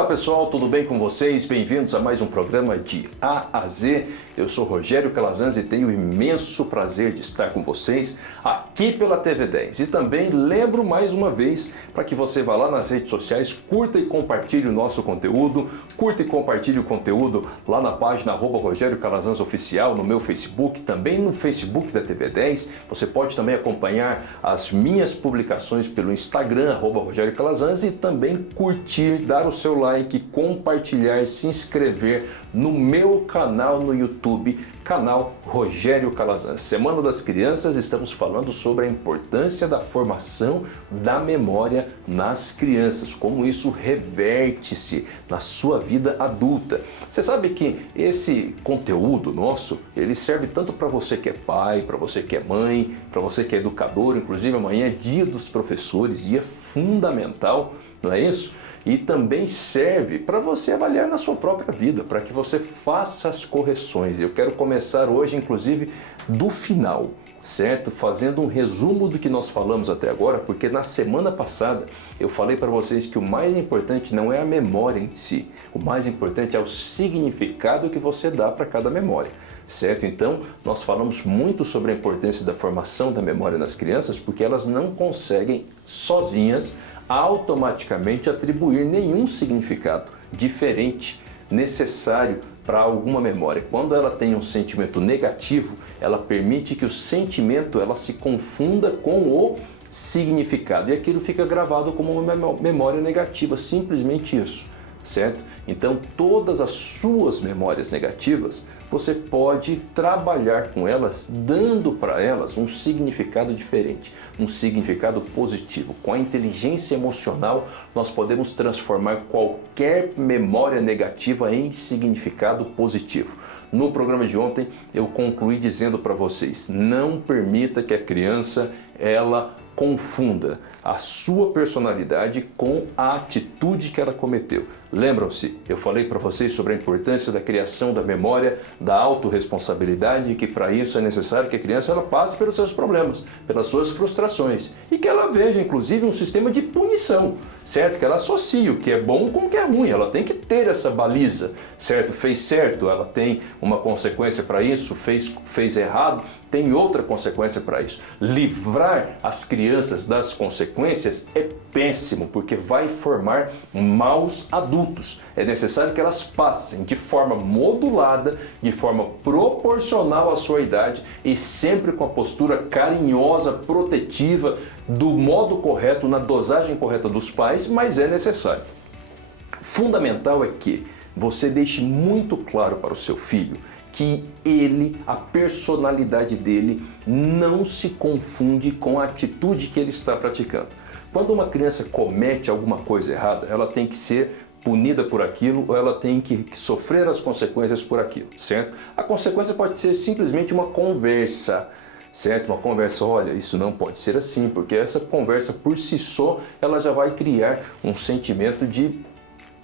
Olá pessoal, tudo bem com vocês? Bem-vindos a mais um programa de A a Z. Eu sou Rogério Calazans e tenho o imenso prazer de estar com vocês aqui pela TV10. E também lembro mais uma vez para que você vá lá nas redes sociais, curta e compartilhe o nosso conteúdo, curta e compartilhe o conteúdo lá na página @Rogério Calazans Oficial, no meu Facebook, também no Facebook da TV10. Você pode também acompanhar as minhas publicações pelo Instagram, @Rogério Calazans, e também curtir, dar o seu like, compartilhar, se inscrever no meu canal no YouTube, canal Rogério Calazans. Semana das Crianças, estamos falando sobre a importância da formação da memória nas crianças, como isso reverte-se na sua vida adulta. Você sabe que esse conteúdo nosso, ele serve tanto para você que é pai, para você que é mãe, para você que é educador, inclusive amanhã é dia dos professores, dia fundamental, não é isso? E também serve para você avaliar na sua própria vida, para que você faça as correções. Eu quero começar hoje, inclusive, do final, certo? Fazendo um resumo do que nós falamos até agora, porque na semana passada eu falei para vocês que o mais importante não é a memória em si, o mais importante é o significado que você dá para cada memória, certo? Então, nós falamos muito sobre a importância da formação da memória nas crianças, porque elas não conseguem sozinhas automaticamente atribuir nenhum significado diferente necessário para alguma memória. Quando ela tem um sentimento negativo, ela permite que o sentimento ela se confunda com o significado e aquilo fica gravado como uma memória negativa, simplesmente isso, certo? Então todas as suas memórias negativas, você pode trabalhar com elas, dando para elas um significado diferente, um significado positivo. Com a inteligência emocional, nós podemos transformar qualquer memória negativa em significado positivo. No programa de ontem, eu concluí dizendo para vocês, não permita que a criança, ela confunda a sua personalidade com a atitude que ela cometeu. Lembram-se, eu falei para vocês sobre a importância da criação da memória, da autorresponsabilidade, e que para isso é necessário que a criança ela passe pelos seus problemas, pelas suas frustrações, e que ela veja inclusive um sistema de punição, certo? Que ela associe o que é bom com o que é ruim, ela tem que ter essa baliza, certo, ela tem uma consequência para isso, fez errado, tem outra consequência para isso. Livrar as crianças das consequências é péssimo, porque vai formar maus adultos. É necessário que elas passem de forma modulada, de forma proporcional à sua idade e sempre com a postura carinhosa, protetiva, do modo correto, na dosagem correta dos pais, mas é necessário. Fundamental é que você deixe muito claro para o seu filho que ele, a personalidade dele, não se confunde com a atitude que ele está praticando. Quando uma criança comete alguma coisa errada, ela tem que ser punida por aquilo ou ela tem que sofrer as consequências por aquilo, certo? A consequência pode ser simplesmente uma conversa, certo? Uma conversa, olha, isso não pode ser assim, porque essa conversa por si só, ela já vai criar um sentimento de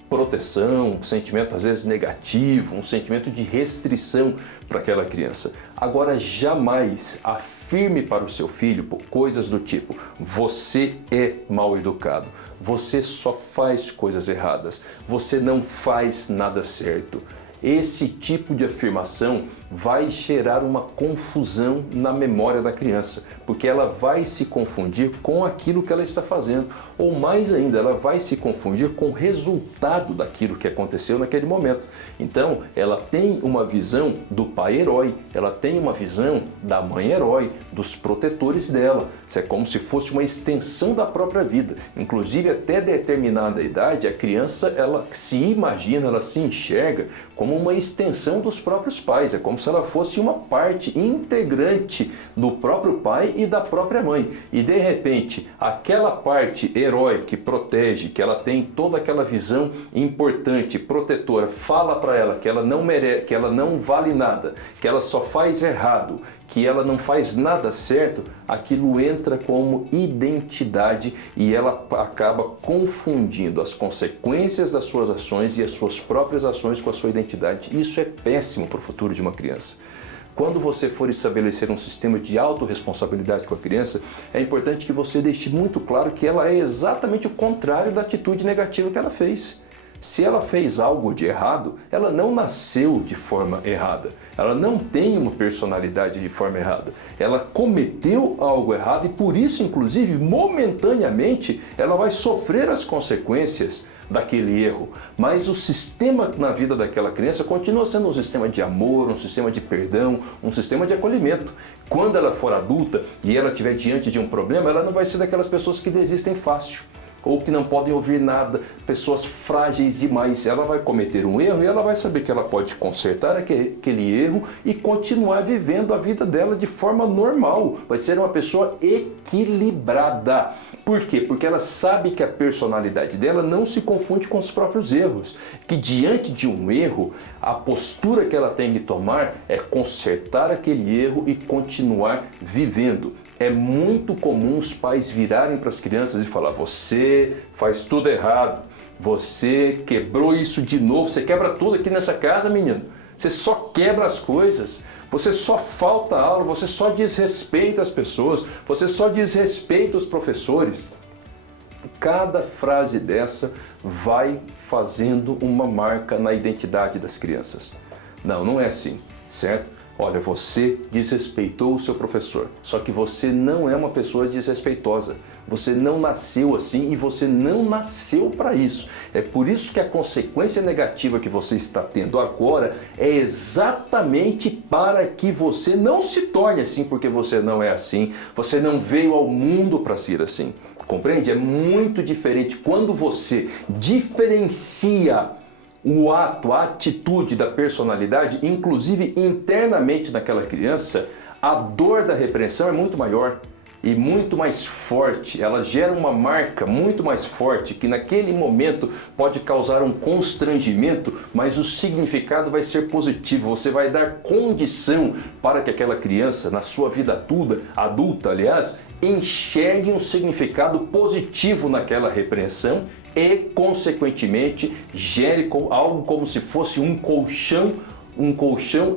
proteção, um sentimento às vezes negativo, um sentimento de restrição para aquela criança. Agora, jamais afirme para o seu filho coisas do tipo, você é mal educado, você só faz coisas erradas, você não faz nada certo. Esse tipo de afirmação vai gerar uma confusão na memória da criança, porque ela vai se confundir com aquilo que ela está fazendo, ou mais ainda, ela vai se confundir com o resultado daquilo que aconteceu naquele momento. Então, ela tem uma visão do pai herói, ela tem uma visão da mãe herói, dos protetores dela. Isso é como se fosse uma extensão da própria vida. Inclusive, até determinada idade, a criança, ela se imagina, ela se enxerga como uma extensão dos próprios pais. É como se ela fosse uma parte integrante do próprio pai e da própria mãe. E de repente, aquela parte herói que protege, que ela tem toda aquela visão importante, protetora, fala para ela que ela não merece, que ela não vale nada, que ela só faz errado, que ela não faz nada certo, aquilo entra como identidade e ela acaba confundindo as consequências das suas ações e as suas próprias ações com a sua identidade. Isso é péssimo para o futuro de uma criança. Quando você for estabelecer um sistema de autorresponsabilidade com a criança, é importante que você deixe muito claro que ela é exatamente o contrário da atitude negativa que ela fez. Se ela fez algo de errado, ela não nasceu de forma errada. Ela não tem uma personalidade de forma errada. Ela cometeu algo errado e por isso, inclusive, momentaneamente, ela vai sofrer as consequências daquele erro. Mas o sistema na vida daquela criança continua sendo um sistema de amor, um sistema de perdão, um sistema de acolhimento. Quando ela for adulta e ela estiver diante de um problema, ela não vai ser daquelas pessoas que desistem fácil ou que não podem ouvir nada, pessoas frágeis demais. Ela vai cometer um erro e ela vai saber que ela pode consertar aquele erro e continuar vivendo a vida dela de forma normal. Vai ser uma pessoa equilibrada. Por quê? Porque ela sabe que a personalidade dela não se confunde com os próprios erros. Que diante de um erro, a postura que ela tem que tomar é consertar aquele erro e continuar vivendo. É muito comum os pais virarem para as crianças e falar: você faz tudo errado, você quebrou isso de novo, você quebra tudo aqui nessa casa, menino. Você só quebra as coisas, você só falta aula, você só desrespeita as pessoas, você só desrespeita os professores. Cada frase dessa vai fazendo uma marca na identidade das crianças. Não, não é assim, certo? Olha, você desrespeitou o seu professor, só que você não é uma pessoa desrespeitosa. Você não nasceu assim e você não nasceu para isso. É por isso que a consequência negativa que você está tendo agora é exatamente para que você não se torne assim, porque você não é assim. Você não veio ao mundo para ser assim. Compreende? É muito diferente quando você diferencia o ato, a atitude da personalidade, inclusive internamente naquela criança, a dor da repreensão é muito maior e muito mais forte. Ela gera uma marca muito mais forte que naquele momento pode causar um constrangimento, mas o significado vai ser positivo. Você vai dar condição para que aquela criança, na sua vida adulta, enxergue um significado positivo naquela repreensão e, consequentemente, gere algo como se fosse um colchão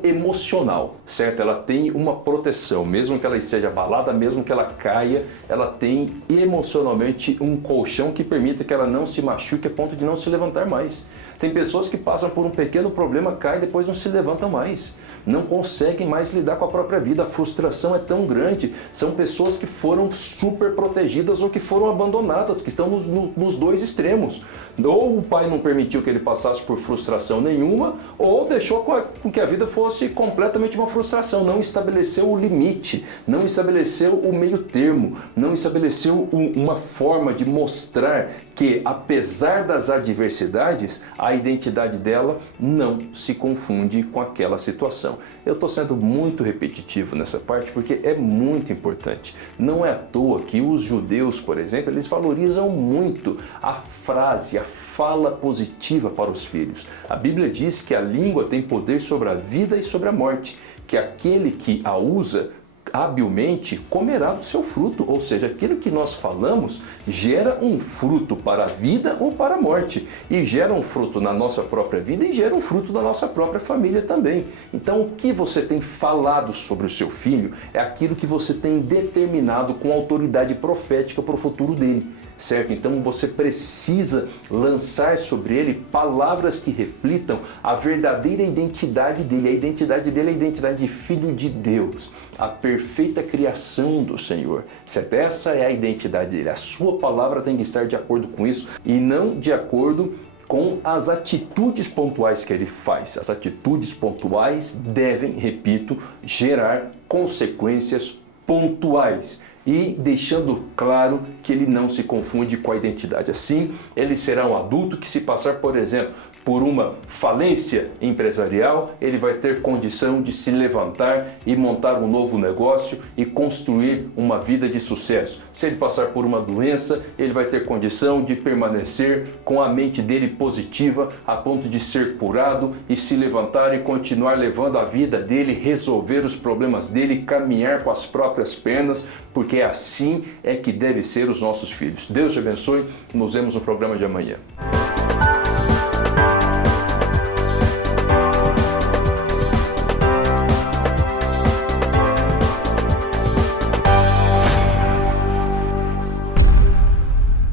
emocional, certo? Ela tem uma proteção, mesmo que ela esteja abalada, mesmo que ela caia, ela tem emocionalmente um colchão que permita que ela não se machuque a ponto de não se levantar mais. Tem pessoas que passam por um pequeno problema, caem e depois não se levantam mais. Não conseguem mais lidar com a própria vida. A frustração é tão grande. São pessoas que foram super protegidas ou que foram abandonadas, que estão nos dois extremos. Ou o pai não permitiu que ele passasse por frustração nenhuma, ou deixou com que a vida fosse completamente uma frustração. Não estabeleceu o limite, não estabeleceu o meio termo, não estabeleceu uma forma de mostrar que, apesar das adversidades, a identidade dela não se confunde com aquela situação. Eu estou sendo muito repetitivo nessa parte porque é muito importante. Não é à toa que os judeus, por exemplo, eles valorizam muito a frase, a fala positiva para os filhos. A Bíblia diz que a língua tem poder sobre a vida e sobre a morte, que aquele que a usa habilmente comerá do seu fruto, ou seja, aquilo que nós falamos gera um fruto para a vida ou para a morte, e gera um fruto na nossa própria vida e gera um fruto da nossa própria família também. Então, o que você tem falado sobre o seu filho é aquilo que você tem determinado com autoridade profética para o futuro dele. Certo? Então você precisa lançar sobre ele palavras que reflitam a verdadeira identidade dele. A identidade dele é a identidade de filho de Deus, a perfeita criação do Senhor. Certo? Essa é a identidade dele. A sua palavra tem que estar de acordo com isso e não de acordo com as atitudes pontuais que ele faz. As atitudes pontuais devem, repito, gerar consequências pontuais. E deixando claro que ele não se confunde com a identidade. Assim, ele será um adulto que, se passar, por exemplo, por uma falência empresarial, ele vai ter condição de se levantar e montar um novo negócio e construir uma vida de sucesso. Se ele passar por uma doença, ele vai ter condição de permanecer com a mente dele positiva a ponto de ser curado e se levantar e continuar levando a vida dele, resolver os problemas dele, caminhar com as próprias pernas, porque assim é que deve ser os nossos filhos. Deus te abençoe, nos vemos no programa de amanhã.